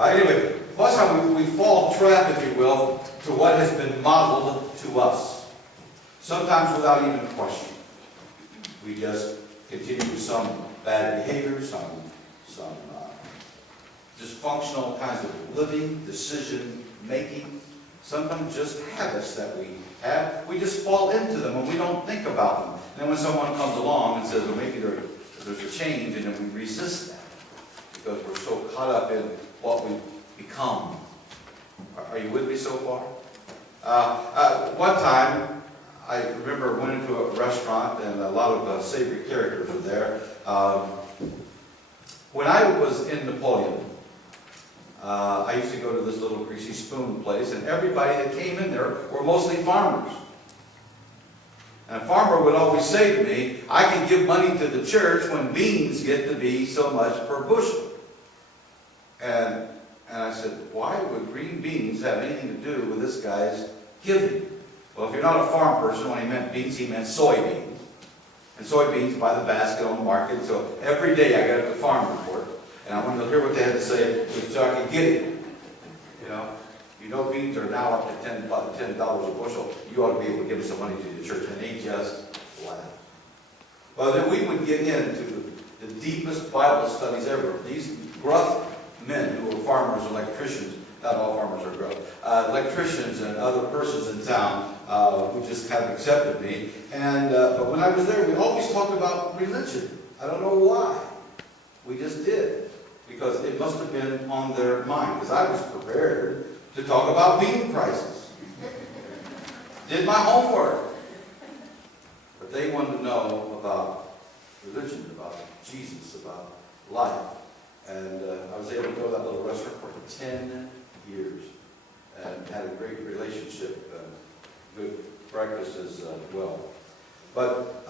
Anyway, most of the time we fall trap, if you will, to what has been modeled to us. Sometimes without even question. We just continue with some bad behavior, some dysfunctional kinds of living, decision making. Sometimes just habits that we have. We just fall into them and we don't think about them. And then when someone comes along and says, well, maybe there's a change, and then we resist that because we're so caught up in what we become. Are you with me so far? One time, I remember went into a restaurant and a lot of savory characters were there. When I was in Napoleon, I used to go to this little greasy spoon place, and everybody that came in there were mostly farmers. And a farmer would always say to me, I can give money to the church when beans get to be so much per bushel. And I said, why would green beans have anything to do with this guy's giving? Well, if you're not a farm person, when he meant beans, he meant soybeans. And soybeans by the basket on the market. So every day I got at the farm report, and I wanted to hear what they had to say so I could get it. You know beans are now up to $10 a bushel. You ought to be able to give us some money to the church. And they just laughed. Well, then we would get into the deepest Bible studies ever. These gruff men who were farmers, electricians, not all farmers are gruff, electricians and other persons in town who just kind of accepted me. But when I was there, we always talked about religion. I don't know why. We just did. Because it must have been on their mind. Because I was prepared to talk about bean prices. Did my homework. But they wanted to know about religion, about Jesus, about life. And I was able to go to that little restaurant for 10 years and had a great relationship, good breakfast as well. But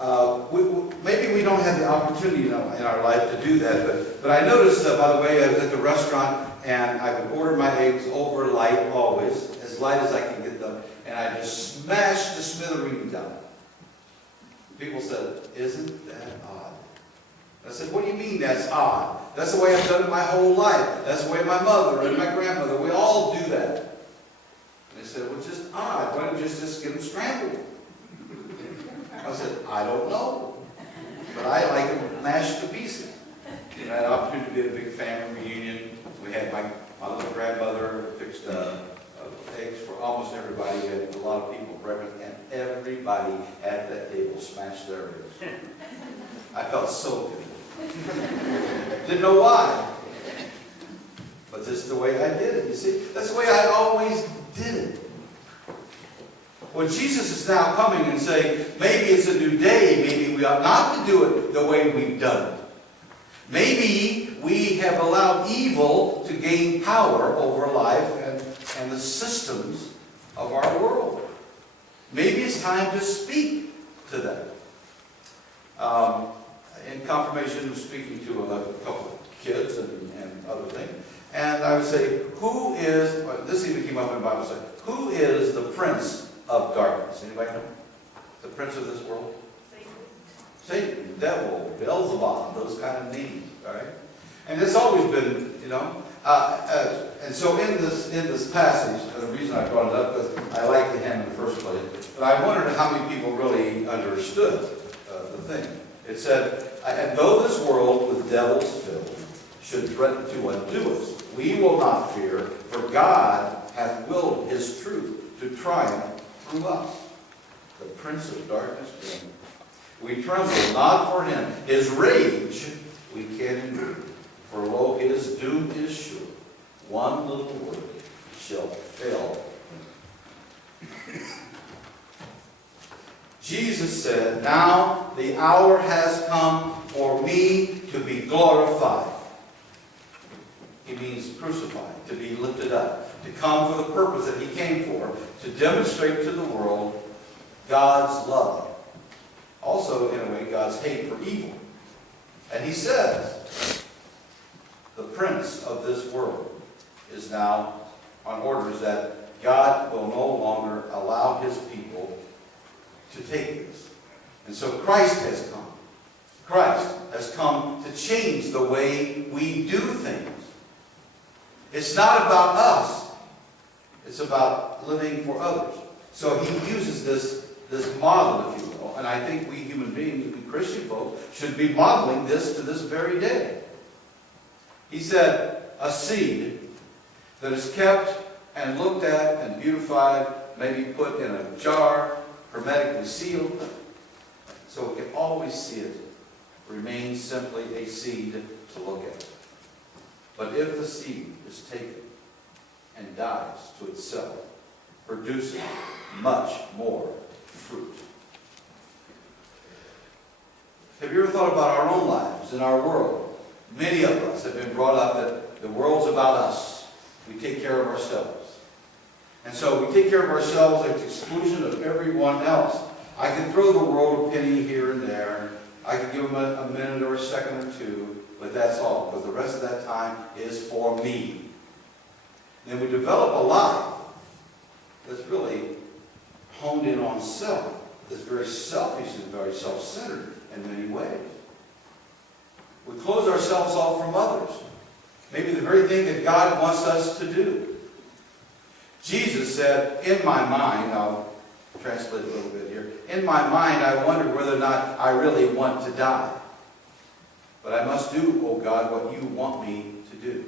maybe we don't have the opportunity in our life to do that. But I noticed, by the way, I was at the restaurant and I would order my eggs over light always, as light as I can get them, and I just smashed the smithereens out. People said, isn't that odd? I said, what do you mean that's odd? That's the way I've done it my whole life. That's the way my mother and my grandmother, we all do that. And they said, well, it's just odd. Why don't you just get them scrambled? I said, I don't know. But I like them mashed to pieces. I had an opportunity to be at a big family reunion. We had my little grandmother fixed eggs for almost everybody. We had a lot of people breakfast, and everybody at that table smashed their eggs. I felt so good. Didn't know why. But this is the way I did it. You see, that's the way I always did it. Well, Jesus is now coming and saying, maybe it's a new day. Maybe we ought not to do it the way we've done it. Maybe we have allowed evil to gain power over life and the systems of our world. Maybe it's time to speak to them. In confirmation, I was speaking to a couple of kids and other things. And I would say, who is, this even came up in the Bible, say, who is the prince of darkness? Anybody know? The prince of this world? Satan, devil, Beelzebub, those kind of names, all right? And it's always been, and so in this passage, the reason I brought it up is I like the hymn in the first place, but I wondered how many people really understood the thing. It said, and though this world with devils filled should threaten to undo us, we will not fear, for God hath willed his truth to triumph through us. The prince of darkness, we tremble not for him. His rage we can endure. For lo, his doom is sure. One little word shall fail him. Jesus said, now the hour has come for me to be glorified. He means crucified, to be lifted up, to come for the purpose that he came for, to demonstrate to the world God's love. Also, in a way, God's hate for evil. And he says, the prince of this world is now on orders that God will no longer allow his people to take this. And so Christ has come. Christ has come to change the way we do things. It's not about us. It's about living for others. So he uses this model, if you will. And I think we human beings, we Christian folks, should be modeling this to this very day. He said, a seed that is kept and looked at and beautified, maybe put in a jar, hermetically sealed, so we can always see it, remains simply a seed to look at. But if the seed is taken and dies to itself, producing much more fruit. Have you ever thought about our own lives, in our world? Many of us have been brought up that the world's about us. We take care of ourselves. And so we take care of ourselves at the exclusion of everyone else. I can throw the world a penny here and there. I can give them a minute or a second or two, but that's all, because the rest of that time is for me. Then we develop a life that's really honed in on self, that's very selfish and very self-centered in many ways. We close ourselves off from others. Maybe the very thing that God wants us to do. Jesus said, in my mind, I'll translate a little bit here, in my mind I wonder whether or not I really want to die. But I must do, oh God, what you want me to do.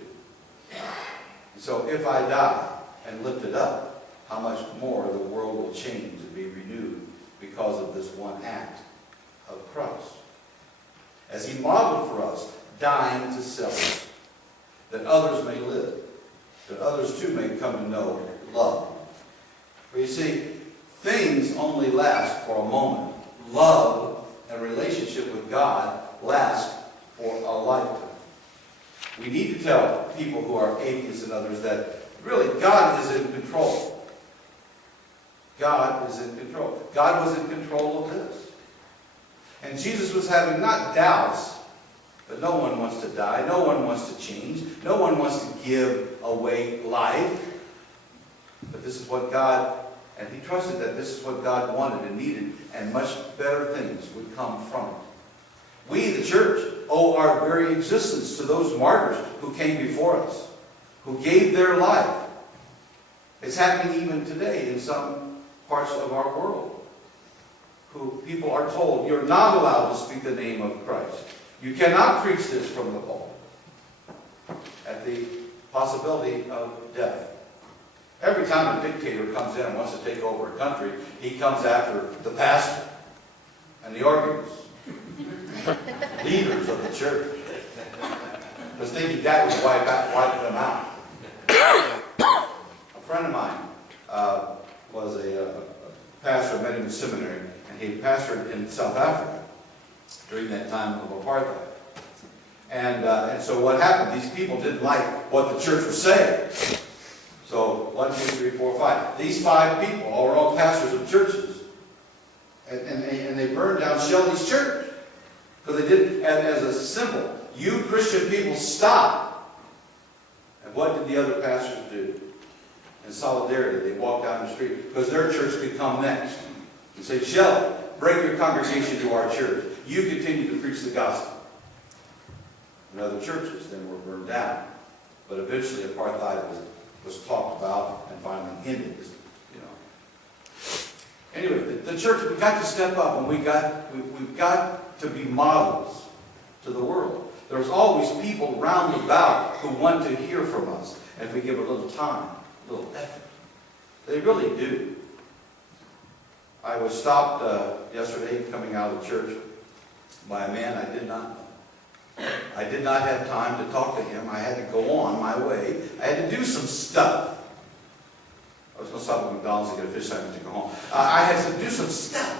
And so if I die and lifted up, how much more the world will change and be renewed because of this one act of Christ. As he modeled for us, dying to self, that others may live, that others too may come to know love. For you see, things only last for a moment. Love and relationship with God last for a lifetime. We need to tell people who are atheists and others that really God is in control. God is in control. God was in control of this. And Jesus was having not doubts, but no one wants to die. No one wants to change. No one wants to give away life. But this is what God, and he trusted that this is what God wanted and needed, and much better things would come from it. We, the church, owe our very existence to those martyrs who came before us, who gave their life. It's happening even today in some parts of our world, who people are told, you're not allowed to speak the name of Christ. You cannot preach this from the pulpit, at the possibility of death. Every time a dictator comes in and wants to take over a country, he comes after the pastor and the organists, leaders of the church, was thinking that would wipe them out. A friend of mine was a pastor, met him in seminary, and he pastored in South Africa during that time of apartheid. And so what happened? These people didn't like what the church was saying. So 1, 2, 3, 4, 5. These 5 people are all pastors of churches, and they burned down Shelby's church because they didn't. And as a symbol, you Christian people stop. And what did the other pastors do? In solidarity, they walked down the street because their church could come next and say, Shelby, bring your congregation to our church. You continue to preach the gospel. And other churches then were burned down. But eventually apartheid was talked about and finally ended. Anyway, the church, we've got to step up, and we've got to be models to the world. There's always people round about who want to hear from us, and if we give a little time, a little effort. They really do. I was stopped yesterday coming out of the church by a man I did not know. I did not have time to talk to him. I had to go on my way. I had to do some stuff. I was going to stop at McDonald's to get a fish sandwich to go home. I had to do some stuff.